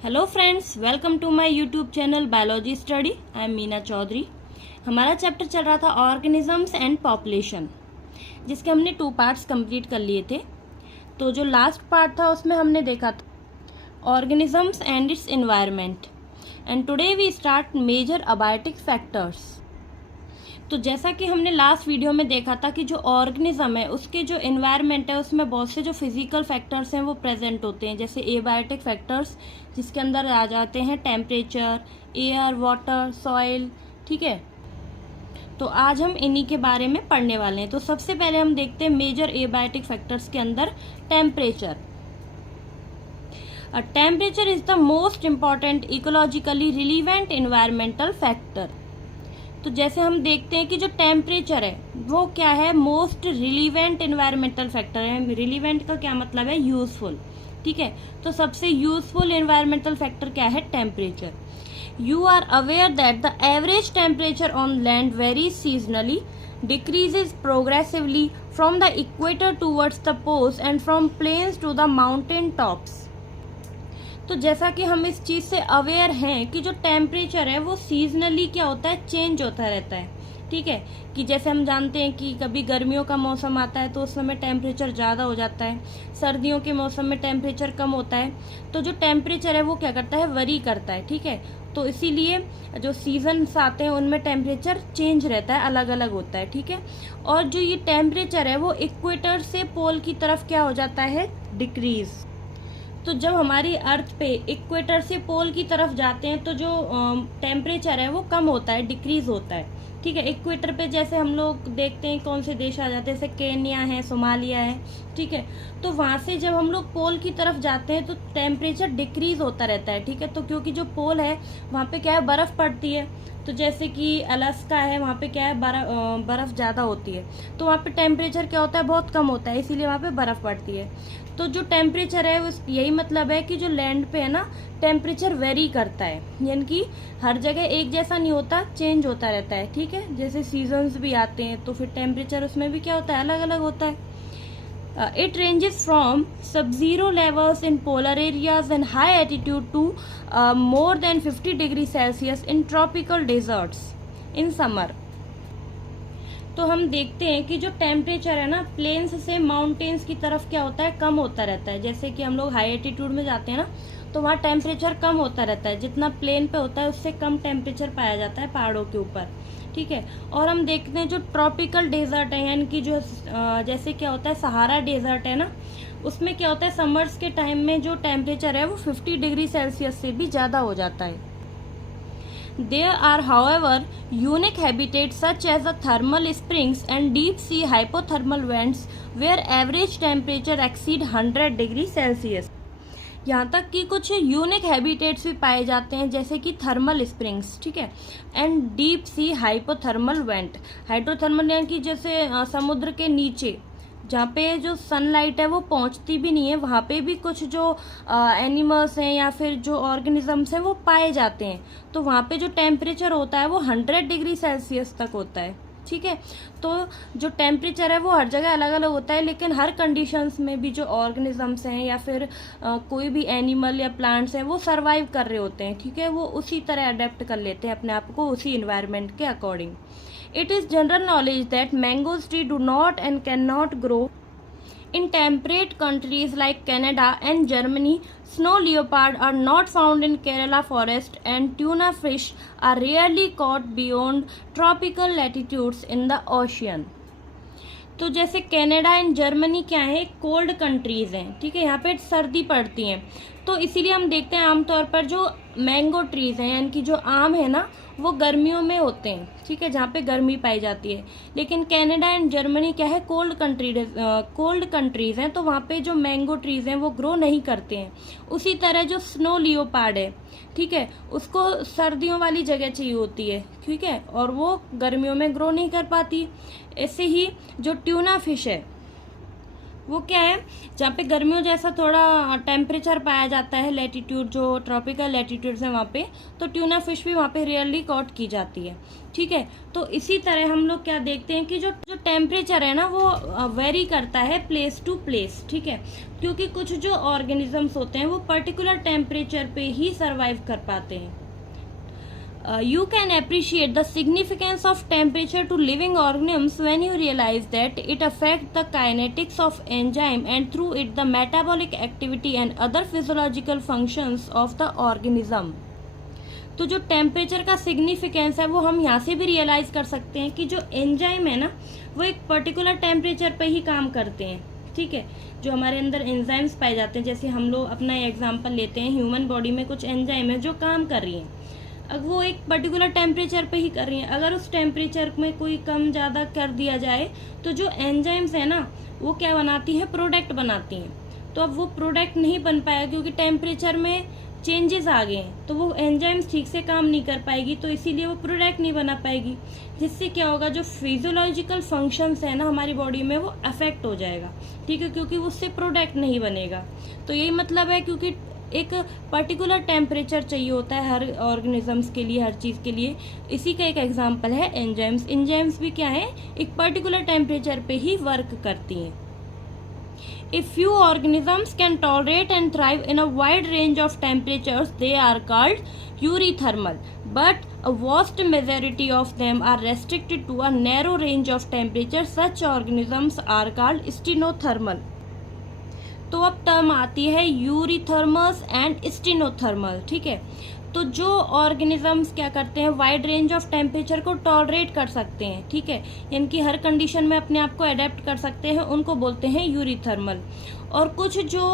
Hello friends, welcome to my YouTube channel biology study. I am Meena Chaudhary. हमारा chapter चल रहा था ऑर्गेनिजम्स एंड पॉपुलेशन, जिसके हमने 2 पार्ट्स कंप्लीट कर लिए थे। तो जो लास्ट पार्ट था उसमें हमने देखा था organisms and its environment, and today we start major abiotic factors. तो जैसा कि हमने लास्ट वीडियो में देखा था कि जो ऑर्गेनिज्म है उसके जो एनवायरनमेंट है उसमें बहुत से जो फिजिकल फैक्टर्स हैं वो प्रेजेंट होते हैं, जैसे एबायोटिक फैक्टर्स, जिसके अंदर आ जाते हैं टेम्परेचर, एयर, वाटर, सॉइल। ठीक है, तो आज हम इन्हीं के बारे में पढ़ने वाले हैं। तो सबसे पहले हम देखते हैं मेजर एबायोटिक फैक्टर्स के अंदर temperature. Temperature is the most important ecologically relevant environmental factor. तो जैसे हम देखते हैं कि जो टेम्परेचर है वो क्या है, मोस्ट रिलीवेंट एनवायरमेंटल फैक्टर है। रिलीवेंट का क्या मतलब है, यूजफुल। ठीक है, तो सबसे यूजफुल एनवायरमेंटल फैक्टर क्या है, temperature. You are aware that the average temperature on land varies seasonally, decreases progressively from the equator towards the poles and from plains to the mountain tops। तो जैसा कि हम इस चीज़ से अवेयर हैं कि जो टेम्परेचर है वो सीजनली क्या होता है, चेंज होता रहता है। ठीक है, कि जैसे हम जानते हैं कि कभी गर्मियों का मौसम आता है तो उस समय टेम्परेचर ज़्यादा हो जाता है, सर्दियों के मौसम में टेम्परेचर कम होता है। तो जो टेम्परेचर है वो क्या करता है, वरी करता है। ठीक है, तो इसीलिए जो सीजन्स आते हैं उनमें टेम्परेचर चेंज रहता है, अलग अलग होता है। ठीक है, और जो ये टेम्परेचर है वो इक्वेटर से पोल की तरफ क्या हो जाता है, डिक्रीज। तो जब हमारी अर्थ पे इक्वेटर से पोल की तरफ जाते हैं तो जो टेम्परेचर है वो कम होता है, डिक्रीज होता है। ठीक है, इक्वेटर पे जैसे हम लोग देखते हैं कौन से देश आ जाते हैं, जैसे केन्या है, सोमालिया है। ठीक है, तो वहाँ से जब हम लोग पोल की तरफ जाते हैं तो टेम्परेचर डिक्रीज होता रहता है। ठीक है, तो क्योंकि जो पोल है वहाँ पे क्या है, बर्फ़ पड़ती है। तो जैसे कि अलास्का है, वहाँ पे क्या है, बर्फ़ ज़्यादा होती है, तो वहाँ पे टेम्परेचर क्या होता है, बहुत कम होता है, इसीलिए वहाँ पे बर्फ़ पड़ती है। तो जो टेम्परेचर है उस यही मतलब है कि जो लैंड पे है ना, टेम्परेचर वेरी करता है, यानी कि हर जगह एक जैसा नहीं होता, चेंज होता रहता है। ठीक है, जैसे सीजन्स भी आते हैं तो फिर टेम्परेचर उसमें भी क्या होता है, अलग अलग होता है। It ranges from sub-zero levels in polar areas and high altitude to more than 50 degrees Celsius in tropical deserts in summer। तो हम देखते हैं कि जो टेम्परेचर है ना, प्लेन्स से माउंटेन्स की तरफ क्या होता है, कम होता रहता है। जैसे कि हम लोग हाई एल्टीट्यूड में जाते हैं ना, तो वहाँ टेम्परेचर कम होता रहता है, जितना प्लेन पे होता है उससे कम टेम्परेचर पाया जाता है पहाड़ों के ऊपर। ठीक है, और हम देखते हैं जो ट्रॉपिकल डेजर्ट है, यानी कि जो जैसे क्या होता है, सहारा डेजर्ट है ना, उसमें क्या होता है, समर्स के टाइम में जो टेम्परेचर है वो 50 डिग्री सेल्सियस से भी ज़्यादा हो जाता है। There are, however, unique habitats such as the thermal springs and deep sea hypothermal vents where average temperature exceed 100 degree Celsius. यहाँ तक कि कुछ यूनिक हैबिटेट्स भी पाए जाते हैं, जैसे कि थर्मल स्प्रिंग्स। ठीक है, and deep sea hypothermal vent. Hydrothermal यानी कि जैसे समुद्र के नीचे जहाँ पे जो सनलाइट है वो पहुँचती भी नहीं है, वहाँ पे भी कुछ जो एनिमल्स हैं या फिर जो ऑर्गेनिजम्स हैं वो पाए जाते हैं। तो वहाँ पे जो टेम्परेचर होता है वो 100 डिग्री सेल्सियस तक होता है। ठीक है, तो जो टेम्परेचर है वो हर जगह अलग अलग होता है, लेकिन हर कंडीशंस में भी जो ऑर्गेनिजम्स हैं या फिर कोई भी एनिमल या प्लांट्स हैं वो सरवाइव कर रहे होते हैं। ठीक है, वो उसी तरह अडेप्ट कर लेते हैं अपने आप को उसी इन्वायरमेंट के according. It is general knowledge that mango tree do not and cannot grow in temperate countries like Canada and Germany. Snow leopard are not found in Kerala forest and tuna fish are rarely caught beyond tropical latitudes in the ocean। तो जैसे Canada and Germany क्या है, cold countries हैं। ठीक है, यहाँ पे सर्दी पड़ती है, तो इसीलिए हम देखते हैं आमतौर पर जो मैंगो ट्रीज हैं, यानी कि जो आम है ना, वो गर्मियों में होते हैं। ठीक है, जहाँ पे गर्मी पाई जाती है। लेकिन कनाडा एंड जर्मनी क्या है, कोल्ड कंट्रीज हैं, तो वहाँ पे जो मैंगो ट्रीज हैं वो ग्रो नहीं करते हैं। उसी तरह जो स्नो लियोपार्ड है, ठीक है, उसको सर्दियों वाली जगह चाहिए होती है। ठीक है, और वो गर्मियों में ग्रो नहीं कर पाती। ऐसे ही जो ट्यूना फिश है वो क्या है, जहाँ पे गर्मियों जैसा थोड़ा टेम्परेचर पाया जाता है, लैटिट्यूड जो ट्रॉपिकल लैटिट्यूड्स हैं वहाँ पे, तो ट्यूना फिश भी वहाँ पे रियरली कॉट की जाती है। ठीक है, तो इसी तरह हम लोग क्या देखते हैं कि जो जो टेम्परेचर है ना वो वेरी करता है प्लेस टू प्लेस। ठीक है, क्योंकि कुछ जो ऑर्गेनिजम्स होते हैं वो पर्टिकुलर टेम्परेचर पे ही सर्वाइव कर पाते हैं। You can appreciate the significance of temperature to living organisms when you realize that it affects the kinetics of enzyme and through it the metabolic activity and other physiological functions of the organism. तो जो temperature का significance है वो हम यहाँ से भी realise कर सकते हैं कि जो एंजाइम है ना वो एक पर्टिकुलर टेम्परेचर पे ही काम करते हैं। ठीक है, जो हमारे अंदर एंजाइम्स पाए जाते हैं, जैसे हम लोग अपना एग्जांपल लेते हैं, ह्यूमन बॉडी में कुछ एंजाइम है जो काम कर रही हैं, अब वो एक पर्टिकुलर टेम्परेचर पे ही कर रही हैं। अगर उस टेम्परेचर में कोई कम ज़्यादा कर दिया जाए तो जो एंजाइम्स है ना वो क्या बनाती है, प्रोडक्ट बनाती हैं। तो अब वो प्रोडक्ट नहीं बन पाया क्योंकि टेम्परेचर में चेंजेस आ गए हैं, तो वो एंजाइम्स ठीक से काम नहीं कर पाएगी, तो इसीलिए वो प्रोडक्ट नहीं बना पाएगी, जिससे क्या होगा, जो फिजियोलॉजिकल फंक्शंस है ना हमारी बॉडी में वो अफेक्ट हो जाएगा। ठीक है, क्योंकि उससे प्रोडक्ट नहीं बनेगा। तो यही मतलब है, क्योंकि एक पर्टिकुलर टेम्परेचर चाहिए होता है हर ऑर्गेनिजम्स के लिए, हर चीज़ के लिए। इसी का एक एग्जांपल है एंजाइम्स। एंजाइम्स भी क्या है, एक पर्टिकुलर टेम्परेचर पे ही वर्क करती हैं। If few organisms can tolerate and thrive in a wide range of temperatures, they are called eurythermal. But a vast majority of them are restricted to a narrow range of temperatures. Such organisms are called stenothermal. तो अब term आती है यूरिथर्मस and stenothermal. ठीक है, तो जो organisms क्या करते हैं, वाइड रेंज ऑफ टेम्परेचर को टॉलरेट कर सकते हैं। ठीक है, यानी कि हर कंडीशन में अपने आप को अडेप्ट कर सकते हैं, उनको बोलते हैं यूरिथर्मल। और कुछ जो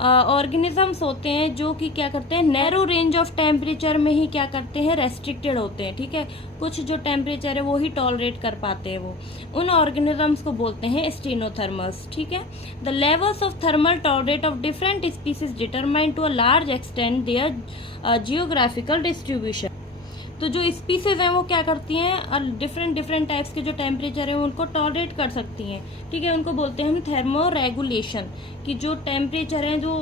ऑर्गेनिजम्स होते हैं जो कि क्या करते हैं, नैरो रेंज ऑफ टेम्परेचर में ही क्या करते हैं, रेस्ट्रिक्टेड होते हैं। ठीक है, कुछ जो टेम्परेचर है वो ही टॉलरेट कर पाते हैं, वो उन ऑर्गेनिजम्स को बोलते हैं स्टेनोथर्मस। ठीक है, the levels of thermal tolerate of different species determine to a large extent their geographical distribution. तो जो स्पीसीज हैं वो क्या करती हैं, डिफरेंट टाइप्स के जो टेम्परेचर है उनको टॉलरेट कर सकती हैं। ठीक है, उनको बोलते हैं हम थर्मो रेगुलेशन, कि जो टेम्परेचर है जो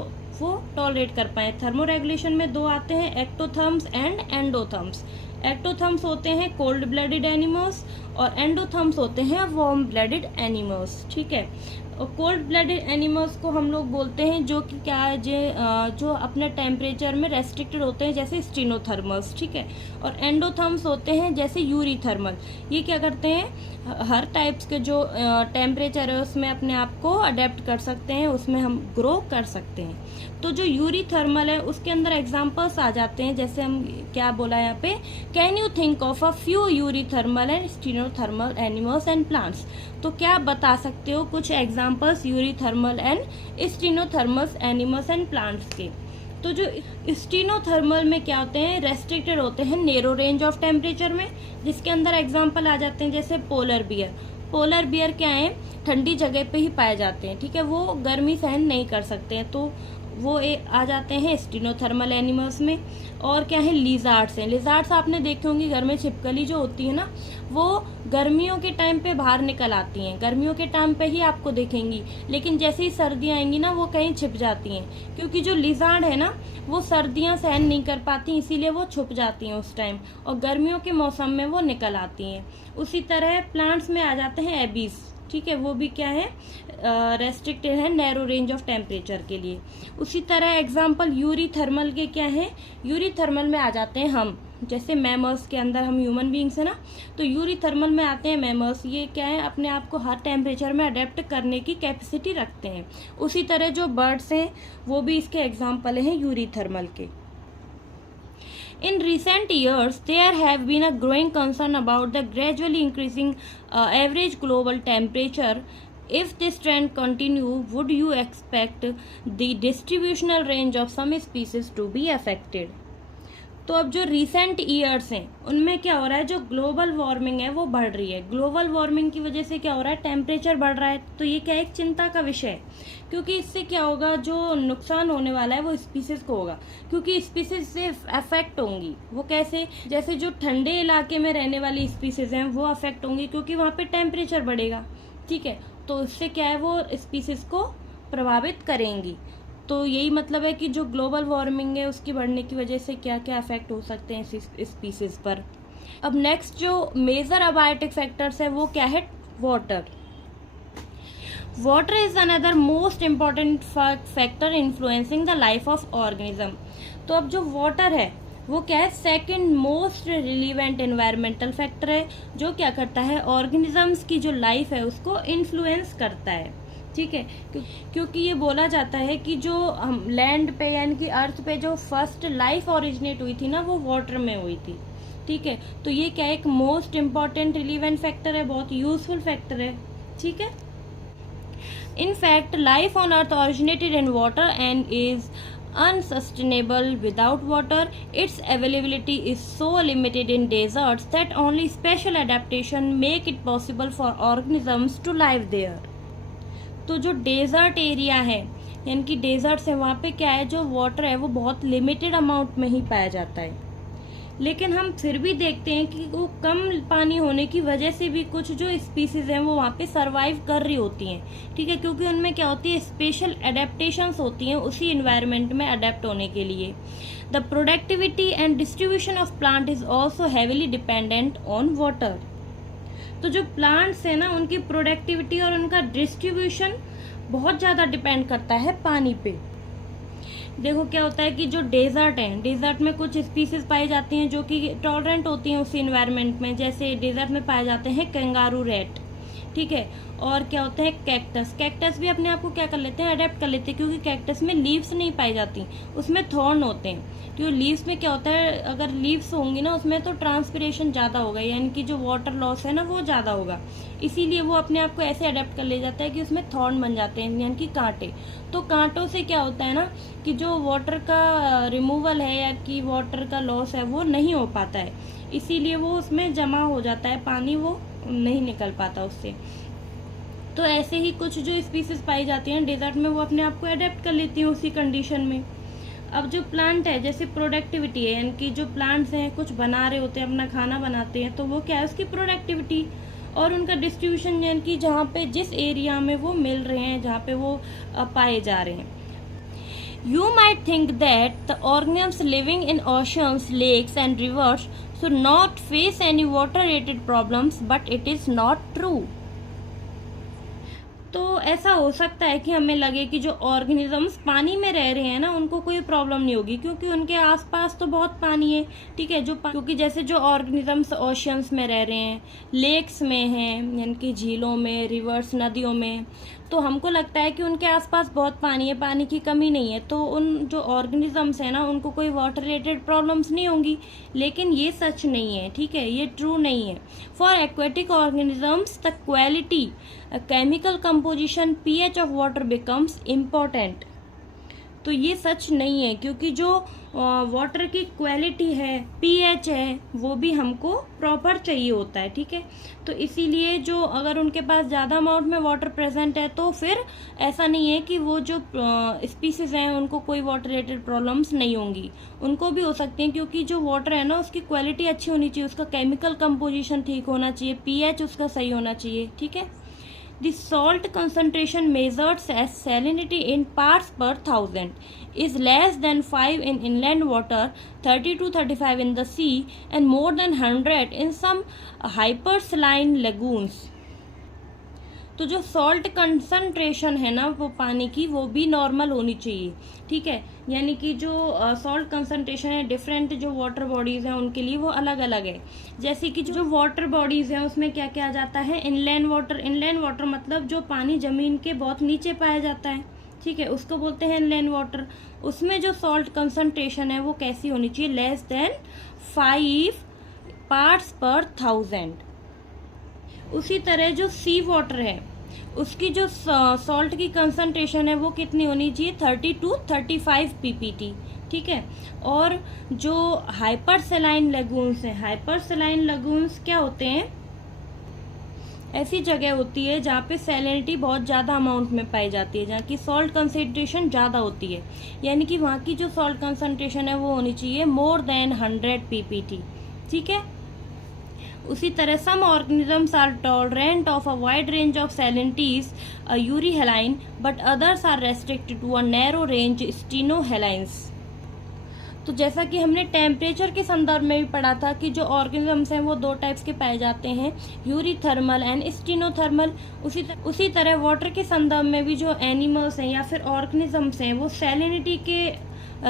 वो टॉलरेट कर पाए। थर्मो रेगुलेशन में दो आते हैं, एक्टोथर्म्स एंड एंडोथर्म्स। एक्टोथर्म्स होते हैं कोल्ड ब्लडेड एनिमल्स और एंडोथर्म्स होते हैं वार्म ब्लडेड एनिमल्स। ठीक है, और कोल्ड ब्लडेड एनिमल्स को हम लोग बोलते हैं जो कि क्या है, जो अपने टेम्परेचर में रेस्ट्रिक्टेड होते हैं, जैसे स्टेनोथर्मल्स। ठीक है, और एंडोथर्म्स होते हैं जैसे यूरिथर्मल। ये क्या करते हैं, हर टाइप्स के जो टेम्परेचर है उसमें अपने आप को अडेप्ट कर सकते हैं, उसमें हम ग्रो कर सकते हैं। तो जो यूरिथर्मल है उसके अंदर एग्जांपल्स आ जाते हैं, जैसे हम क्या बोला यहाँ पे, can you think of a few eurythermal and stenothermal animals and plants. तो क्या बता सकते हो कुछ examples eurythermal and stenothermal animals and plants के। तो जो स्टेनोथर्मल में क्या होते हैं, रेस्ट्रिक्टेड होते हैं नेरो रेंज ऑफ टेम्परेचर में, जिसके अंदर एग्जांपल आ जाते हैं जैसे पोलर बियर। पोलर बियर क्या है, ठंडी जगह पे ही पाए जाते हैं। ठीक है, वो गर्मी सहन नहीं कर सकते हैं, तो वो आ जाते हैं स्टेनोथर्मल एनिमल्स में। और क्या है, लिजार्ड्स हैं। लिजार्ड्स आपने देखे होंगी, घर में छिपकली जो होती है ना वो गर्मियों के टाइम पे बाहर निकल आती हैं, गर्मियों के टाइम पे ही आपको देखेंगी, लेकिन जैसे ही सर्दियाँ आएंगी ना वो कहीं छिप जाती हैं, क्योंकि जो लिजार्ड है ना वो सर्दियाँ सहन नहीं कर पाती, इसीलिए वो छुप जाती हैं उस टाइम, और गर्मियों के मौसम में वो निकल आती हैं। उसी तरह प्लांट्स में आ जाते हैं एबीज। ठीक है, वो भी क्या है, रेस्ट्रिक्टेड है नैरो रेंज ऑफ टेम्परेचर के लिए। उसी तरह एग्जांपल यूरिथर्मल के क्या है, यूरिथर्मल में आ जाते हैं हम, जैसे मैमल्स के अंदर हम ह्यूमन बींग्स है ना, तो यूरिथर्मल में आते हैं मैमल्स। ये क्या है, अपने आप को हर टेम्परेचर में अडेप्ट करने की कैपेसिटी रखते हैं। उसी तरह जो बर्ड्स हैं वो भी इसके एग्जाम्पल हैं यूरिथर्मल के। In recent years, there have been a growing concern about the gradually increasing average global temperature. If this trend continue, would you expect the distributional range of some species to be affected? तो अब जो recent years हैं उनमें क्या हो रहा है, जो ग्लोबल वार्मिंग है वो बढ़ रही है। ग्लोबल वार्मिंग की वजह से क्या हो रहा है, टेम्परेचर बढ़ रहा है, तो ये क्या एक चिंता का विषय है, क्योंकि इससे क्या होगा, जो नुकसान होने वाला है वो स्पीसीज को होगा, क्योंकि स्पीसीज से अफेक्ट होंगी। वो कैसे, जैसे जो ठंडे इलाके में रहने वाली स्पीसीज हैं वो अफेक्ट होंगी, क्योंकि वहाँ पे टेम्परेचर बढ़ेगा। ठीक है, तो इससे क्या है, वो स्पीसीज को प्रभावित करेंगी। तो यही मतलब है कि जो ग्लोबल वार्मिंग है उसकी बढ़ने की वजह से क्या क्या इफेक्ट हो सकते हैं इस स्पीसीज पर। अब नेक्स्ट जो मेजर अबायोटिक फैक्टर्स है वो क्या है, water. Water is another most important factor influencing the life of organism. तो अब जो वाटर है वो क्या है, second most relevant environmental factor है, जो क्या करता है, ऑर्गेनिजम्स की जो लाइफ है उसको इन्फ्लुएंस करता है। ठीक है, क्योंकि ये बोला जाता है कि जो हम लैंड पे यानी कि अर्थ पे जो फर्स्ट लाइफ ओरिजिनेट हुई थी ना, वो वाटर में हुई थी। ठीक है, तो ये क्या है, एक मोस्ट इम्पॉर्टेंट रिलीवेंट फैक्टर है, बहुत यूजफुल फैक्टर है। ठीक है, in fact life on earth originated in water and is unsustainable without water. Its availability is so limited in deserts that only special adaptation make it possible for organisms to live there. तो जो desert area है यानी कि desserts है, वहाँ पे क्या है, जो वाटर है वो बहुत लिमिटेड अमाउंट में ही पाया जाता है। लेकिन हम फिर भी देखते हैं कि वो कम पानी होने की वजह से भी कुछ जो स्पीसीज हैं वो वहाँ पे सरवाइव कर रही होती हैं। ठीक है, क्योंकि उनमें क्या होती है, स्पेशल एडेप्टेशंस होती हैं उसी इन्वायरमेंट में अडेप्ट होने के लिए। The productivity and distribution of plant is also heavily dependent on water. तो जो प्लांट्स है ना, उनकी प्रोडक्टिविटी और उनका डिस्ट्रीब्यूशन बहुत ज़्यादा डिपेंड करता है पानी पे। देखो क्या होता है कि जो डेजर्ट है, डेजर्ट में कुछ स्पीसीज पाई जाती हैं जो कि टॉलरेंट होती हैं उसी इन्वायरमेंट में। जैसे डेजर्ट में पाए जाते हैं कैंगारू रैट। ठीक है, और क्या होता है, कैक्टस। कैक्टस भी अपने आप को क्या कर लेते हैं, अडेप्ट कर लेते हैं, क्योंकि कैक्टस में लीव्स नहीं पाई जाती, उसमें थॉर्न होते हैं। तो लीव्स में क्या होता है, अगर लीव्स होंगी ना उसमें तो ट्रांसपिरेशन ज़्यादा होगा, यानी कि जो वाटर लॉस है ना वो ज़्यादा होगा। इसीलिए वो अपने आप को ऐसे अडेप्ट कर ले जाता है कि उसमें थॉर्न बन जाते हैं यानी कि कांटे। तो कांटों से क्या होता है ना कि जो वाटर का रिमूवल है या कि वाटर का लॉस है वो नहीं हो पाता है, इसीलिए वो उसमें जमा हो जाता है पानी, वो नहीं निकल पाता उससे। तो ऐसे ही कुछ जो स्पीसीज पाई जाती हैं डेजर्ट में, वो अपने आप को अडेप्ट कर लेती हैं उसी कंडीशन में। अब जो प्लांट है, जैसे प्रोडक्टिविटी है, यानी कि जो प्लांट्स हैं कुछ बना रहे होते हैं, अपना खाना बनाते हैं, तो वो क्या है, उसकी प्रोडक्टिविटी और उनका डिस्ट्रीब्यूशन, यानी कि जहाँ पे जिस एरिया में वो मिल रहे हैं, जहाँ पे वो पाए जा रहे हैं। You might think that the organisms living in oceans, lakes and rivers should not face any water-related problems, but it is not true. तो ऐसा हो सकता है कि हमें लगे कि जो ऑर्गेनिजम्स पानी में रह रहे हैं ना उनको कोई प्रॉब्लम नहीं होगी, क्योंकि उनके आसपास तो बहुत पानी है। ठीक है, क्योंकि जैसे जो ऑर्गेनिजम्स ओशियंस में रह रहे हैं, लेक्स में हैं यानी कि झीलों में, रिवर्स नदियों में, तो हमको लगता है कि उनके आसपास बहुत पानी है, पानी की कमी नहीं है, तो उन जो ऑर्गेनिजम्स हैं ना उनको कोई वाटर रिलेटेड प्रॉब्लम्स नहीं होंगी। लेकिन ये सच नहीं है। ठीक है, ये ट्रू नहीं है। For aquatic organisms the quality chemical composition pH of water becomes important. तो ये सच नहीं है, क्योंकि जो वाटर की क्वालिटी है, pH है, वो भी हमको प्रॉपर चाहिए होता है। ठीक है, तो इसीलिए जो अगर उनके पास ज़्यादा अमाउंट में वाटर प्रेजेंट है तो फिर ऐसा नहीं है कि वो जो स्पीसीज हैं उनको कोई वाटर रिलेटेड प्रॉब्लम्स नहीं होंगी, उनको भी हो सकती हैं, क्योंकि जो वाटर है ना उसकी क्वालिटी अच्छी होनी चाहिए, उसका केमिकल कंपोजिशन ठीक होना चाहिए, pH उसका सही होना चाहिए। ठीक है, The salt concentration measured as salinity in parts per thousand is less than 5 in inland water, 30 to 35 in the sea, and more than 100 in some hypersaline lagoons. तो जो सॉल्ट कंसंट्रेशन है ना वो पानी की, वो भी नॉर्मल होनी चाहिए। ठीक है, यानी कि जो सॉल्ट कंसंट्रेशन है डिफरेंट जो वाटर बॉडीज़ हैं उनके लिए वो अलग अलग है। जैसे कि जो वाटर बॉडीज़ हैं उसमें क्या क्या आ जाता है, इनलैंड वाटर। इनलैंड वाटर मतलब जो पानी ज़मीन के बहुत नीचे पाया जाता है। ठीक है, उसको बोलते हैं इनलैंड वाटर। उसमें जो सॉल्ट कंसंट्रेशन है वो कैसी होनी चाहिए, लेस देन 5 पार्ट्स पर 1000। उसी तरह जो सी वाटर है उसकी जो सॉल्ट की कंसंट्रेशन है वो कितनी होनी चाहिए, 30 to 35 ppt। ठीक है, और जो हाइपर सेलाइन लगून्स हैं, हाइपर सेलाइन लगून्स क्या होते हैं, ऐसी जगह होती है जहाँ पे सैलिनिटी बहुत ज़्यादा अमाउंट में पाई जाती है, जहाँ की सॉल्ट कंसंट्रेशन ज़्यादा होती है, यानी कि वहाँ की जो सॉल्ट कंसंट्रेशन है वो होनी चाहिए मोर देन 100 ppt। ठीक है, उसी तरह some organisms are tolerant of a wide range of salinities euryhaline but others are restricted to a narrow range stenohalines. तो जैसा कि हमने टेम्परेचर के संदर्भ में भी पढ़ा था कि जो ऑर्गेनिजम्स हैं वो दो टाइप्स के पाए जाते हैं, यूरीथर्मल एंड स्टीनोथर्मल। उसी तरह वाटर के संदर्भ में भी जो एनिमल्स हैं या फिर ऑर्गेनिजम्स हैं वो सैलिनिटी के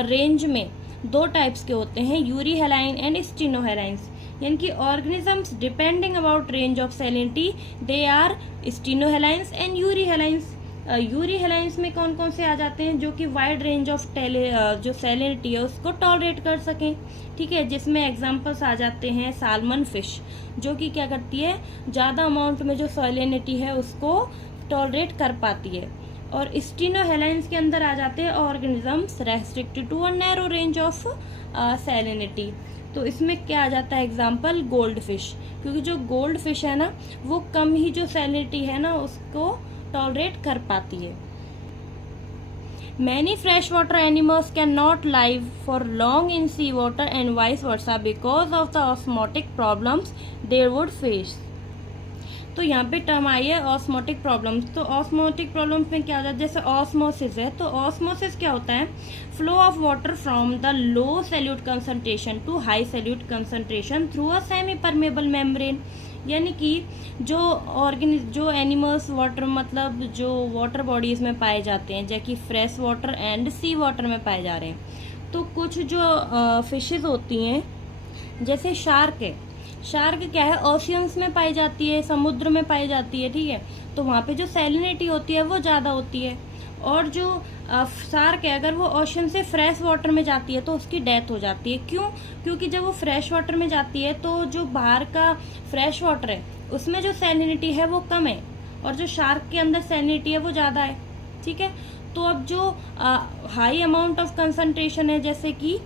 रेंज में दो टाइप्स के होते हैं, यूरीहेलाइन एंड स्टीनोहेलाइंस। यानी कि organisms depending about range of salinity they are stenohalines and euryhalines. Euryhalines में कौन कौन से आ जाते हैं, जो कि वाइड रेंज ऑफ जो सैलिनिटी है उसको टॉलरेट कर सकें, ठीक है, जिसमें एग्जांपल्स आ जाते हैं साल्मन फिश, जो कि क्या करती है, ज़्यादा अमाउंट में जो सैलिनिटी है उसको टॉलरेट कर पाती है। और स्टीनोहेलाइंस के अंदर आ जाते हैं organisms restricted to a narrow range of salinity. तो इसमें क्या आ जाता है एग्जाम्पल, गोल्ड फिश, क्योंकि जो गोल्ड फिश है ना वो कम ही जो सैलिनिटी है ना उसको टॉलरेट कर पाती है। Many freshwater animals cannot live for long in seawater and vice versa because of the osmotic problems they would face। तो यहाँ पे टर्म आई है ऑस्मोटिक प्रॉब्लम्स। तो ऑस्मोटिक प्रॉब्लम्स में क्या हो जाता है, जैसे ऑस्मोसिस है, तो ऑस्मोसिस क्या होता है, flow of water from the low solute concentration to high solute concentration through a semi permeable membrane. यानी कि जो एनिमल्स वाटर मतलब जो वाटर बॉडीज में पाए जाते हैं, जैसे कि fresh water and sea water में पाए जा रहे हैं, तो कुछ जो फिशेज होती हैं जैसे शार्क है, शार्क क्या है ओशियंस में पाई जाती है, समुद्र में पाई जाती है, ठीक है, तो वहाँ पे जो सैलिनिटी होती है वो ज़्यादा होती है। और जो शार्क है अगर वो ओशन से फ्रेश वाटर में जाती है तो उसकी डेथ हो जाती है। क्यों? क्योंकि जब वो फ्रेश वाटर में जाती है तो जो बाहर का फ्रेश वाटर है उसमें जो सैलिनिटी है वो कम है और जो शार्क के अंदर सैलिनिटी है वो ज़्यादा है, ठीक है। तो अब जो हाई अमाउंट ऑफ कंसंट्रेशन है, जैसे कि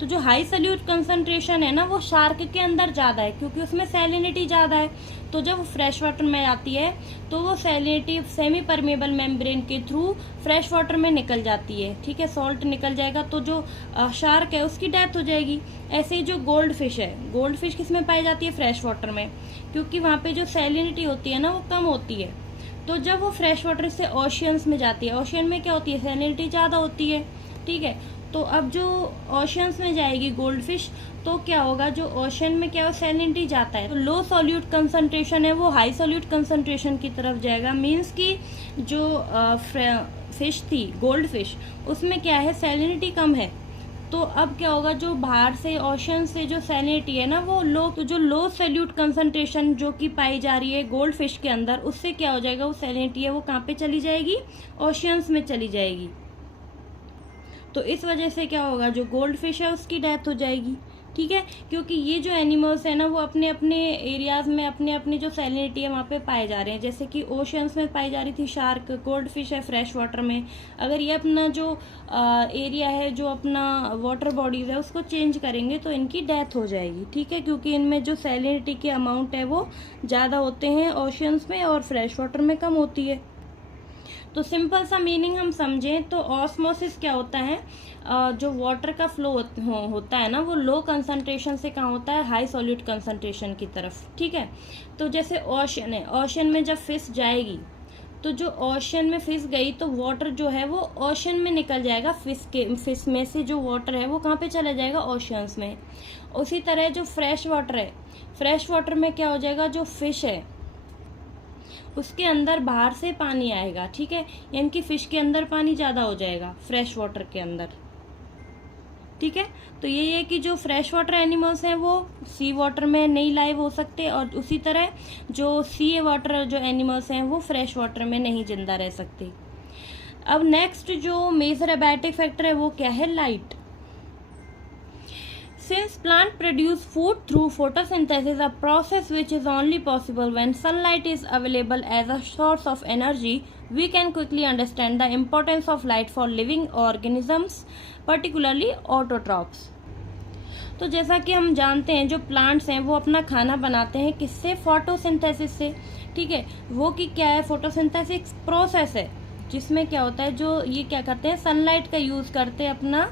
तो जो हाई सैल्यूट कंसंट्रेशन है ना वो शार्क के अंदर ज़्यादा है क्योंकि उसमें सैलिनिटी ज़्यादा है। तो जब वो फ्रेश वाटर में आती है तो वो सैलिनिटी सेमी परमेबल मेम्ब्रेन के थ्रू फ्रेश वाटर में निकल जाती है, ठीक है, सॉल्ट निकल जाएगा, तो जो शार्क है उसकी डेथ हो जाएगी। ऐसे ही जो गोल्ड फिश है, गोल्ड फिश किस में पाई जाती है, फ्रेश वाटर में, क्योंकि वहाँ पे जो सैलिनिटी होती है ना वो कम होती है। तो जब वो फ्रेश वाटर से ओशियंस में जाती है, ओशियन में क्या होती है, सैलिनिटी ज़्यादा होती है, ठीक है। तो अब जो ओशियंस में जाएगी गोल्ड फिश तो क्या होगा, जो ओशन में क्या सैलिनिटी जाता है तो लो सॉल्यूट कंसंट्रेशन है वो हाई सॉल्यूट कंसंट्रेशन की तरफ जाएगा। मींस कि जो फिश थी गोल्ड फिश उसमें क्या है सैलिनिटी कम है, तो अब क्या होगा, जो बाहर से ओशन से जो सैलिनिटी है ना वो लो, तो जो लो सैल्यूट कंसंट्रेशन जो कि पाई जा रही है गोल्ड फिश के अंदर, उससे क्या हो जाएगा, वो सैलिनिटी है वो कहाँ पे चली जाएगी, ओशियंस में चली जाएगी। तो इस वजह से क्या होगा, जो गोल्ड फिश है उसकी डेथ हो जाएगी, ठीक है, क्योंकि ये जो एनिमल्स है ना वो अपने अपने एरियाज में अपने अपनी जो सैलिनिटी है वहाँ पे पाए जा रहे हैं। जैसे कि ओशंस में पाई जा रही थी शार्क, गोल्ड फिश है फ्रेश वाटर में। अगर ये अपना जो एरिया है, जो अपना वाटर बॉडीज है उसको चेंज करेंगे तो इनकी डेथ हो जाएगी, ठीक है, क्योंकि इनमें जो सैलिनिटी के अमाउंट है वो ज़्यादा होते हैं ओशंस में और फ्रेश वाटर में कम होती है। तो सिंपल सा मीनिंग हम समझें तो ऑस्मोसिस क्या होता है, जो वाटर का फ्लो होता है ना वो लो कंसंट्रेशन से कहाँ होता है, हाई सॉल्यूट कंसंट्रेशन की तरफ, ठीक है। तो जैसे ओशन है, ओशन में जब फिश जाएगी तो जो ओशन में फिश गई तो वाटर जो है वो ओशन में निकल जाएगा, फिश में से जो वाटर है वो कहाँ पे चला जाएगा, ओशंस में। उसी तरह जो फ्रेश वाटर है, फ्रेश वाटर में क्या हो जाएगा, जो फिश है उसके अंदर बाहर से पानी आएगा, ठीक है, यानी कि फिश के अंदर पानी ज़्यादा हो जाएगा फ्रेश वाटर के अंदर, ठीक है। तो ये है कि जो फ्रेश वाटर एनिमल्स हैं वो सी वाटर में नहीं लाइव हो सकते और उसी तरह जो सी वाटर जो एनिमल्स हैं वो फ्रेश वाटर में नहीं जिंदा रह सकते। अब नेक्स्ट जो मेजर एबायोटिक फैक्टर है वो क्या है, light. Since plant produce food through photosynthesis, a process which is only possible when sunlight is available as a source of energy, we can quickly understand the importance of light for living organisms, particularly autotrophs. तो जैसा कि हम जानते हैं जो plants हैं वो अपना खाना बनाते हैं किससे, फोटोसिंथेसिस से, ठीक है। वो कि क्या है, फोटोसिंथेसिस प्रोसेस है जिसमें क्या होता है, जो ये क्या करते हैं सनलाइट का यूज़ करते हैं अपना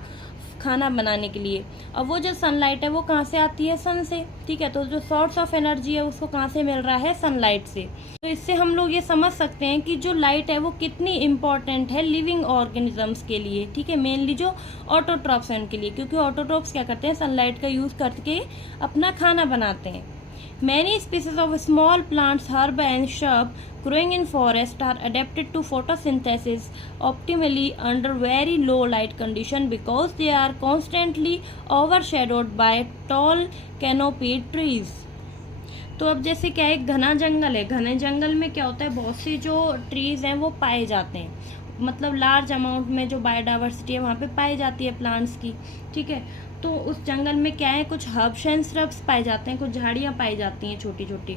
खाना बनाने के लिए। और वो जो सनलाइट है वो कहाँ से आती है? सन से, ठीक है। तो जो सोर्स ऑफ एनर्जी है उसको कहाँ से मिल रहा है? सनलाइट से। तो इससे हम लोग ये समझ सकते हैं कि जो लाइट है वो कितनी इम्पॉर्टेंट है लिविंग ऑर्गेनिजम्स के लिए, ठीक है, मेनली जो ऑटोट्रॉफ्स हैं उनके लिए, क्योंकि ऑटोट्रॉफ्स क्या करते हैं? सनलाइट का यूज़ करके अपना खाना बनाते हैं। Many species of small plants, herb and shrub growing in forest are adapted to photosynthesis optimally under very low light condition because they are constantly overshadowed by tall canopied trees. तो अब जैसे क्या है, घना जंगल है, घने जंगल में क्या होता है, बहुत सी जो ट्रीज हैं वो पाए जाते हैं, मतलब लार्ज अमाउंट में जो बायोडाइवर्सिटी है वहाँ पे पाई जाती है प्लांट्स की, ठीक है। तो उस जंगल में क्या है, कुछ हर्ब्स एंड श्रब्स पाए जाते हैं, कुछ झाड़ियाँ पाई जाती हैं छोटी छोटी।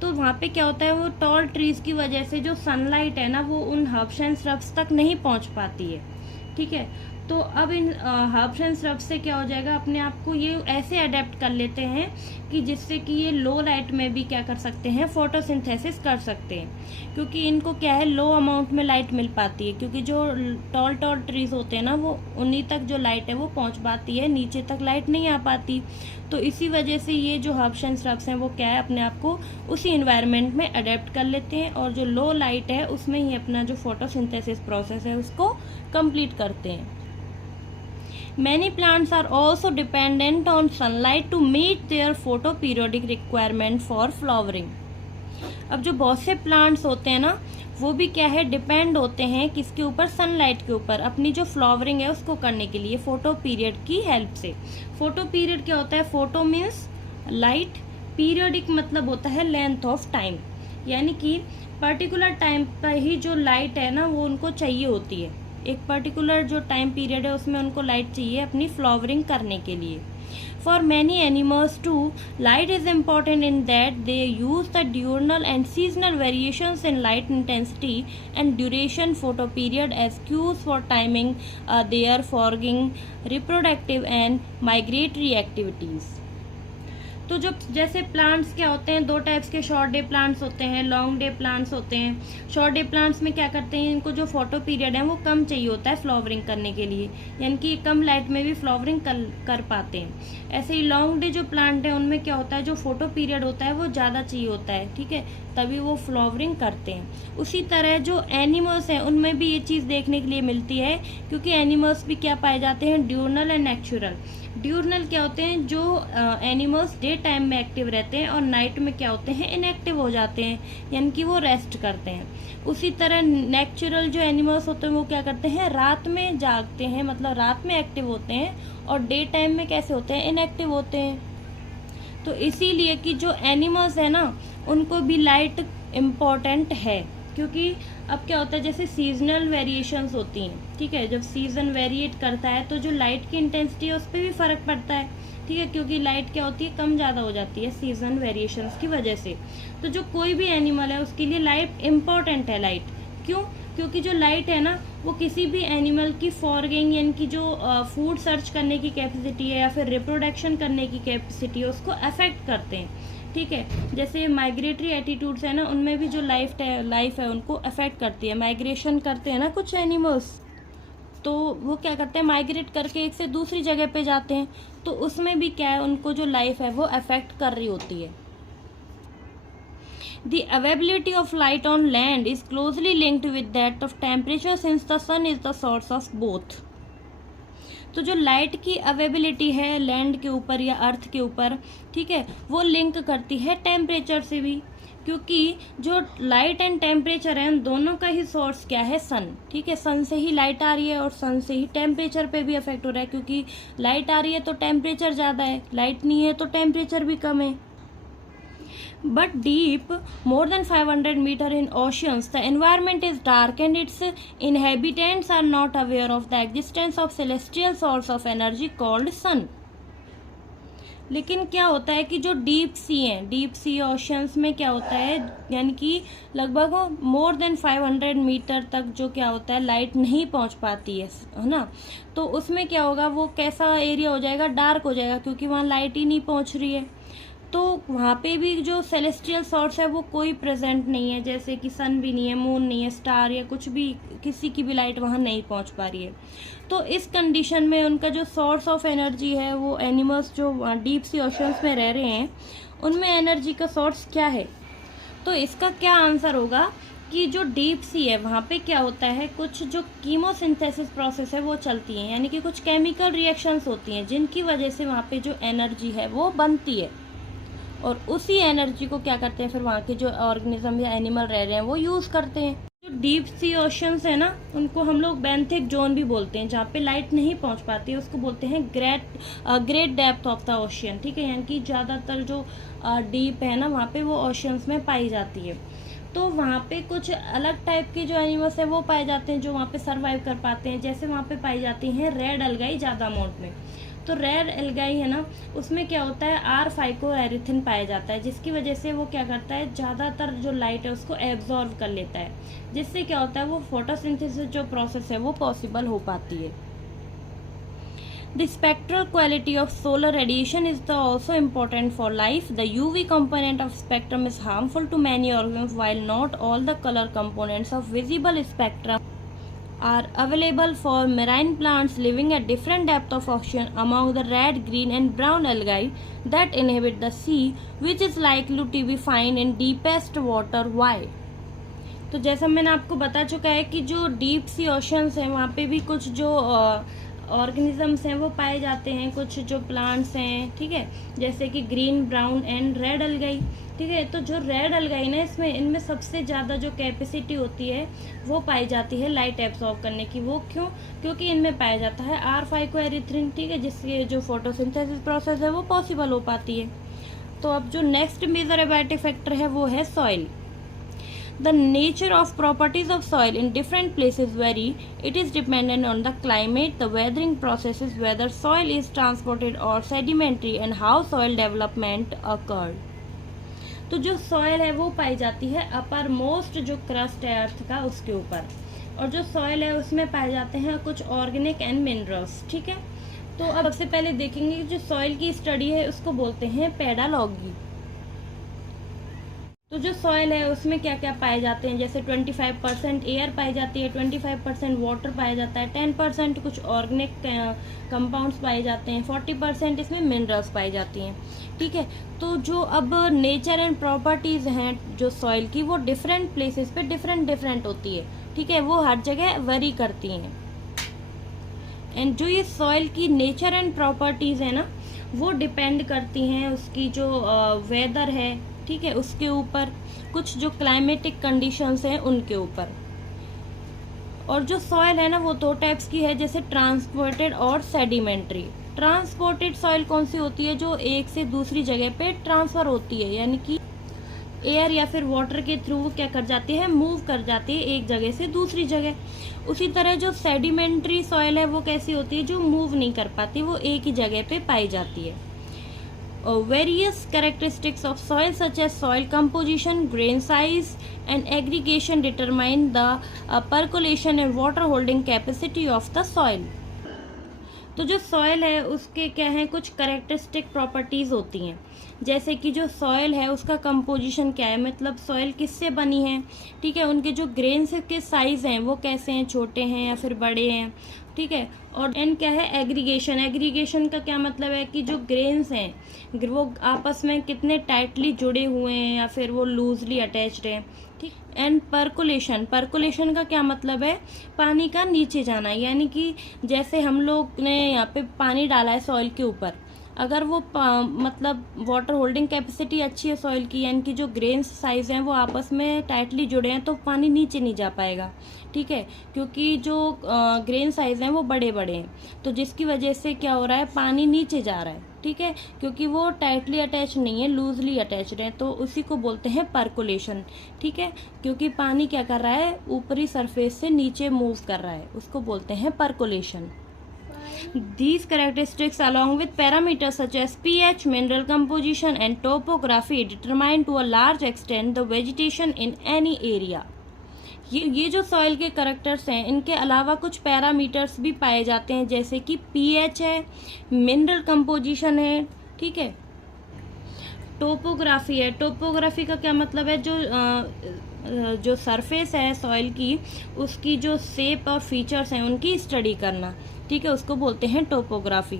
तो वहाँ पे क्या होता है, वो टॉल ट्रीज की वजह से जो सनलाइट है ना वो उन हर्ब्स एंड श्रब्स तक नहीं पहुँच पाती है, ठीक है। तो अब इन हर्ब्स एंड श्रब्स से क्या हो जाएगा, अपने आप को ये ऐसे अडेप्ट कर लेते हैं कि जिससे कि ये लो लाइट में भी क्या कर सकते हैं, फोटोसिंथेसिस कर सकते हैं, क्योंकि इनको क्या है, लो अमाउंट में लाइट मिल पाती है, क्योंकि जो टॉल टॉल ट्रीज होते हैं ना वो उन्हीं तक जो लाइट है वो पहुंच पाती है, नीचे तक लाइट नहीं आ पाती। तो इसी वजह से ये जो हर्ब्स एंड श्रब्स हैं वो क्या है, अपने आप को उसी इन्वायरमेंट में अडेप्ट कर लेते हैं और जो लो लाइट है उसमें ही अपना जो फोटोसिंथेसिस प्रोसेस है उसको कंप्लीट करते हैं। Many plants are also dependent on sunlight to meet their photoperiodic requirement for flowering. अब जो बहुत से प्लांट्स होते हैं ना वो भी क्या है, डिपेंड होते हैं किसके ऊपर, सनलाइट के ऊपर, अपनी जो फ्लावरिंग है उसको करने के लिए फोटो पीरियड की हेल्प से। फोटो पीरियड क्या होता है, फोटो मीन्स लाइट, पीरियडिक मतलब होता है लेंथ ऑफ टाइम, यानी कि पर्टिकुलर टाइम पर ही जो लाइट है ना वो उनको चाहिए होती है, एक पर्टिकुलर जो टाइम पीरियड है उसमें उनको लाइट चाहिए अपनी फ्लावरिंग करने के लिए। For many animals to light is important in that they use the diurnal and seasonal variations in light intensity and duration photoperiod as cues for timing their foraging reproductive and migratory activities. तो जो जैसे plants क्या होते हैं, दो types के short day plants होते हैं, लॉन्ग डे प्लांट्स होते हैं। शॉर्ट डे प्लांट्स में क्या करते हैं, इनको जो फोटो पीरियड है वो कम चाहिए होता है फ्लावरिंग करने के लिए, यानी कि कम लाइट में भी फ्लावरिंग कर पाते हैं। ऐसे ही लॉन्ग डे जो प्लांट है उनमें क्या होता है, जो फोटो पीरियड होता है वो ज़्यादा चाहिए होता है, ठीक है, तभी वो फ्लावरिंग करते हैं। उसी तरह जो एनिमल्स हैं उनमें भी ये चीज़ देखने के लिए मिलती है, क्योंकि एनिमल्स भी क्या पाए जाते हैं, ड्यूरनल एंड नेचुरल। ड्यूरनल क्या होते हैं, जो एनिमल्स डे टाइम में एक्टिव रहते हैं और नाइट में क्या होते हैं, इनएक्टिव हो जाते हैं, यानी कि वो रेस्ट करते हैं। उसी तरह नेचुरल जो एनिमल्स होते हैं वो क्या करते हैं, रात में जागते हैं, मतलब रात में एक्टिव होते हैं, और डे टाइम में कैसे होते हैं, इनएक्टिव होते हैं। तो इसीलिए कि जो एनिमल्स है ना उनको भी लाइट इम्पॉर्टेंट है, क्योंकि अब क्या होता है, जैसे सीजनल वेरिएशंस होती हैं, ठीक है, जब सीजन वेरिएट करता है तो जो लाइट की इंटेंसिटी है उस पर भी फ़र्क पड़ता है, ठीक है, क्योंकि लाइट क्या होती है, कम ज़्यादा हो जाती है सीजन वेरिएशंस की वजह से। तो जो कोई भी एनिमल है उसके लिए लाइट इम्पॉर्टेंट है। लाइट क्यों, क्योंकि जो लाइट है ना वो किसी भी एनिमल की फॉरगिंग, यानी कि जो फूड सर्च करने की कैपेसिटी है या फिर रिप्रोडक्शन करने की कैपेसिटी है उसको अफेक्ट करते हैं, ठीक है। जैसे माइग्रेटरी एटीट्यूड्स है ना उनमें भी जो लाइफ है उनको अफेक्ट करती है। माइग्रेशन करते हैं ना कुछ एनिमल्स, तो वो क्या करते हैं, माइग्रेट करके एक से दूसरी जगह पे जाते हैं, तो उसमें भी क्या है, उनको जो लाइफ है वो अफेक्ट कर रही होती है। The availability of light on land is closely linked with that of temperature since the sun is the source of both. तो जो लाइट की अवेलेबिलिटी है लैंड के ऊपर या अर्थ के ऊपर, ठीक है, वो लिंक करती है टेम्परेचर से भी, क्योंकि जो लाइट एंड टेम्परेचर है उन दोनों का ही सोर्स क्या है, सन, ठीक है। सन से ही लाइट आ रही है और सन से ही टेम्परेचर पे भी अफेक्ट हो रहा है, क्योंकि लाइट आ रही है तो टेम्परेचर ज़्यादा है, लाइट नहीं है तो टेम्परेचर भी कम है। But deep, more than 500 meter in oceans, the environment is dark and its inhabitants are not aware of the existence of celestial source of energy called sun. लेकिन क्या होता है कि जो डीप सी हैं, डीप सी ओशंस में क्या होता है, यानी कि लगभग मोर देन 500 मीटर तक जो क्या होता है लाइट नहीं पहुंच पाती है ना। तो उसमें क्या होगा, वो कैसा एरिया हो जाएगा, डार्क हो जाएगा, क्योंकि वहाँ लाइट ही नहीं पहुंच रही है। तो वहाँ पे भी जो सेलेस्टियल सोर्स है वो कोई प्रेजेंट नहीं है, जैसे कि सन भी नहीं है, मून नहीं है, स्टार या कुछ भी, किसी की भी लाइट वहाँ नहीं पहुँच पा रही है। तो इस कंडीशन में उनका जो सोर्स ऑफ एनर्जी है, वो एनिमल्स जो डीप सी ओशंस में रह रहे हैं उनमें एनर्जी का सोर्स क्या है? तो इसका क्या आंसर होगा कि जो डीप सी है वहाँ पे क्या होता है, कुछ जो कीमोसिंथेसिस प्रोसेस है वो चलती है, यानी कि कुछ केमिकल रिएक्शंस होती हैं जिनकी वजह से वहाँ पे जो एनर्जी है वो बनती है, और उसी एनर्जी को क्या करते हैं फिर वहाँ के जो ऑर्गेनिज्म या एनिमल रह रहे हैं वो यूज़ करते हैं। जो डीप सी ओशंस है ना, उनको हम लोग बेंथिक जोन भी बोलते हैं, जहाँ पे लाइट नहीं पहुँच पाती है, उसको बोलते हैं great depth of the ocean, ठीक है। यानी कि ज़्यादातर जो डीप है ना वहाँ पे वो ओशंस में पाई जाती है। तो वहाँ पे कुछ अलग टाइप के जो एनिमल्स है वो पाए जाते हैं जो वहाँ पे सर्वाइव कर पाते हैं, जैसे वहाँ पे पाई जाती हैं रेड एल्गाई ज़्यादा अमाउंट में। तो रेड एल्गाई है ना, उसमें क्या होता है, R-फाइकोएरिथिन पाया जाता है, जिसकी वजह से वो क्या करता है, ज़्यादातर जो लाइट है उसको एब्जॉर्व कर लेता है, जिससे क्या होता है वो फोटोसिंथेसिस जो प्रोसेस है वो पॉसिबल हो पाती है। The spectral quality of solar radiation is also important for life. The UV component of spectrum is harmful to many organisms, while not all the color components of visible spectrum are available for marine plants living at different depth of ocean. Among the red, green and brown algae that inhabit the sea, which is likely to be found in deepest water. Why? तो जैसा मैंने आपको बता चुका है कि जो deep sea oceans हैं वहाँ पे भी कुछ जो ऑर्गेनिजम्स हैं वो पाए जाते हैं, कुछ जो प्लांट्स हैं, ठीक है, जैसे कि green, brown and red algae, ठीक है। तो जो रेड एल्गाई ना, इसमें इनमें सबसे ज़्यादा जो कैपेसिटी होती है वो पाई जाती है लाइट एब्सॉर्ब करने की। वो क्यों? क्योंकि इनमें पाया जाता है R-फाइकोएरिथ्रिन, ठीक है, जिससे जो फोटोसिंथेसिस प्रोसेस है वो पॉसिबल हो पाती है। तो अब जो नेक्स्ट मेजर एबायोटिक फैक्टर है वो है soil. The nature of properties of soil in different places vary. It is dependent on the climate, the weathering processes, whether soil is transported or sedimentary, and how soil development occurred. तो जो soil है वो पाई जाती है upper most जो crust है अर्थ का उसके ऊपर, और जो सॉइल है उसमें पाए जाते हैं कुछ ऑर्गेनिक एंड मिनरल्स, ठीक है। तो अब सबसे पहले देखेंगे कि जो सॉइल की स्टडी है उसको बोलते हैं पेडालॉजी। तो जो सॉइल है उसमें क्या क्या पाए जाते हैं, जैसे 25% एयर पाई जाती है, 25% वाटर पाया जाता है, 10% कुछ ऑर्गेनिक कंपाउंड्स पाए जाते हैं, 40% इसमें मिनरल्स पाई जाती हैं, ठीक है। तो जो अब नेचर एंड प्रॉपर्टीज़ हैं जो सॉइल की वो डिफरेंट प्लेसेस पे डिफरेंट होती है, ठीक है, वो हर जगह वेरी करती हैं। एंड जो ये सॉइल की नेचर एंड प्रॉपर्टीज़ है ना वो डिपेंड करती हैं उसकी जो वेदर है, ठीक है, उसके ऊपर, कुछ जो क्लाइमेटिक कंडीशंस हैं उनके ऊपर। और जो सॉइल है ना वो दो टाइप्स की है, जैसे ट्रांसपोर्टेड और सेडिमेंट्री। ट्रांसपोर्टेड सॉइल कौन सी होती है, जो एक से दूसरी जगह पे ट्रांसफर होती है, यानी कि एयर या फिर वाटर के थ्रू क्या कर जाती है, मूव कर जाती है एक जगह से दूसरी जगह। उसी तरह जो सेडिमेंट्री सॉइल है वो कैसी होती है, जो मूव नहीं कर पाती, वो एक ही जगह पे पाई जाती है। Various characteristics of soil such as soil composition, grain size and aggregation determine the percolation and water holding capacity of the soil. तो जो सॉइल है उसके क्या है, कुछ कैरेक्टरिस्टिक प्रॉपर्टीज़ होती हैं, जैसे कि जो सॉइल है उसका कंपोजिशन क्या है, मतलब सॉइल किससे बनी है, ठीक है, उनके जो ग्रेन्स के साइज़ हैं वो कैसे हैं, छोटे हैं या फिर बड़े हैं, ठीक है। और एन क्या है, एग्रीगेशन। एग्रीगेशन का क्या मतलब है कि जो ग्रेन्स हैं वो आपस में कितने टाइटली जुड़े हुए हैं या फिर वो लूजली अटैच्ड हैं, ठीक। And percolation. परकोलेशन का क्या मतलब है, पानी का नीचे जाना, यानी कि जैसे हम लोग ने यहाँ पे पानी डाला है सॉइल के ऊपर, अगर वो मतलब वाटर होल्डिंग कैपेसिटी अच्छी है सॉइल की, यानी कि जो ग्रेन्स साइज हैं वो आपस में टाइटली जुड़े हैं, तो पानी नीचे नहीं जा पाएगा, ठीक है, क्योंकि जो ग्रेन साइज हैं वो बड़े बड़े हैं, तो जिसकी वजह से क्या हो रहा है, पानी नीचे जा रहा है, ठीक है, क्योंकि वो टाइटली अटैच नहीं है, लूजली अटैच्ड है, तो उसी को बोलते हैं परकोलेशन, ठीक है, क्योंकि पानी क्या कर रहा है, ऊपरी सरफेस से नीचे मूव कर रहा है, उसको बोलते हैं percolation. These characteristics along with parameters such as pH, mineral composition and topography determine to a large extent the vegetation in any area. ये जो सॉइल के करैक्टर्स हैं इनके अलावा कुछ पैरामीटर्स भी पाए जाते हैं, जैसे कि pH है, मिनरल कंपोजिशन है, ठीक है, टोपोग्राफी है, टोपोग्राफी का क्या मतलब है, जो सरफेस है सॉइल की उसकी जो शेप और फीचर्स हैं उनकी स्टडी करना, ठीक है, उसको बोलते हैं टोपोग्राफी।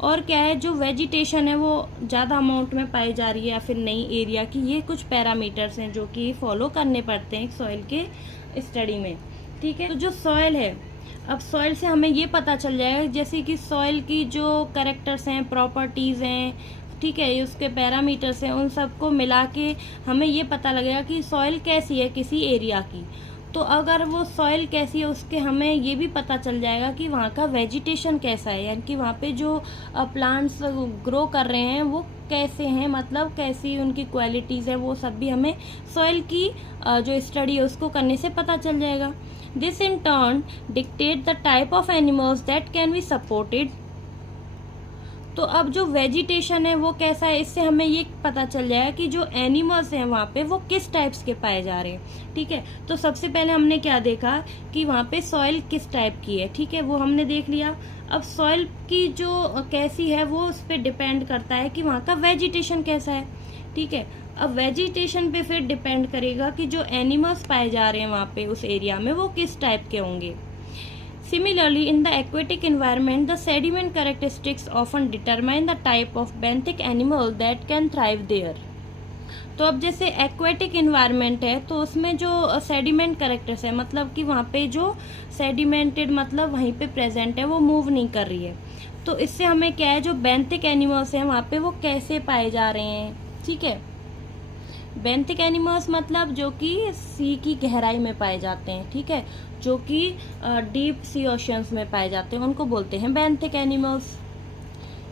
और क्या है, जो वेजिटेशन है वो ज़्यादा अमाउंट में पाई जा रही है या फिर नई एरिया की, ये कुछ पैरामीटर्स हैं जो कि फॉलो करने पड़ते हैं सॉइल के स्टडी में, ठीक है। तो जो सॉइल है, अब सॉइल से हमें ये पता चल जाएगा जैसे कि सॉइल की जो कैरेक्टर्स हैं, प्रॉपर्टीज़ हैं, ठीक है, उसके पैरामीटर्स हैं, उन सबको मिला के हमें ये पता लगेगा कि सॉइल कैसी है किसी एरिया की। तो अगर वो सॉइल कैसी है उसके हमें ये भी पता चल जाएगा कि वहाँ का वेजिटेशन कैसा है, यानी कि वहाँ पे जो प्लांट्स ग्रो कर रहे हैं वो कैसे हैं, मतलब कैसी उनकी क्वालिटीज़ है, वो सब भी हमें सॉइल की जो स्टडी है उसको करने से पता चल जाएगा। This in turn dictate the type of animals that can be supported. तो अब जो वेजिटेशन है वो कैसा है, इससे हमें ये पता चल जाएगा कि जो एनिमल्स हैं वहाँ पे वो किस टाइप्स के पाए जा रहे हैं, ठीक है। तो सबसे पहले हमने क्या देखा कि वहाँ पे सॉइल किस टाइप की है, ठीक है, वो हमने देख लिया। अब सॉइल की जो कैसी है वो उस पर डिपेंड करता है कि वहाँ का वेजिटेशन कैसा है, ठीक है। अब वेजिटेशन पे फिर डिपेंड करेगा कि जो एनिमल्स पाए जा रहे हैं वहाँ पे उस एरिया में वो किस टाइप के होंगे। Similarly, in the aquatic environment, the sediment characteristics often determine the type of benthic animal that can thrive there. तो अब जैसे एक्वेटिक इन्वायरमेंट है तो उसमें जो सेडिमेंट करेक्टर्स है, मतलब कि वहाँ पे जो सेडिमेंटेड मतलब वहीं पे प्रेजेंट है वो मूव नहीं कर रही है, तो इससे हमें क्या है, जो बेंथिक एनिमल्स हैं वहाँ पे वो कैसे पाए जा रहे हैं, ठीक है। बेंथिक एनिमल्स मतलब जो कि सी की गहराई में पाए जाते हैं, ठीक है, जो कि डीप सी ओशंस में पाए जाते हैं, उनको बोलते हैं बेंथिक एनिमल्स।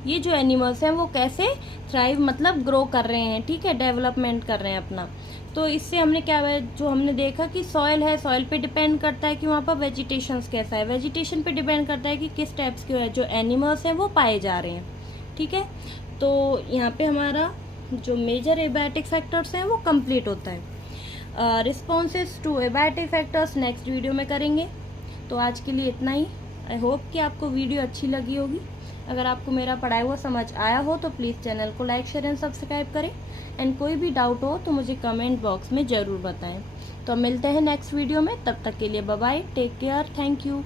ये जो एनिमल्स हैं वो कैसे थ्राइव मतलब ग्रो कर रहे हैं, ठीक है, डेवलपमेंट कर रहे हैं अपना। तो इससे हमने क्या है, जो हमने देखा कि सॉइल है, सॉइल पे डिपेंड करता है कि वहाँ पर वेजिटेशन कैसा है, वेजिटेशन पे डिपेंड करता है कि किस टाइप्स के जो एनिमल्स हैं वो पाए जा रहे हैं, ठीक है। तो यहाँ पे हमारा जो मेजर एबायोटिक फैक्टर्स हैं वो कंप्लीट होता है। Responses to abiotic factors next video में करेंगे। तो आज के लिए इतना ही। आई होप कि आपको वीडियो अच्छी लगी होगी। अगर आपको मेरा पढ़ाया हुआ समझ आया हो तो प्लीज़ चैनल को लाइक शेयर एंड सब्सक्राइब करें, एंड कोई भी डाउट हो तो मुझे कमेंट बॉक्स में ज़रूर बताएं। तो मिलते हैं नेक्स्ट वीडियो में, तब तक के लिए bye bye, take care, thank you.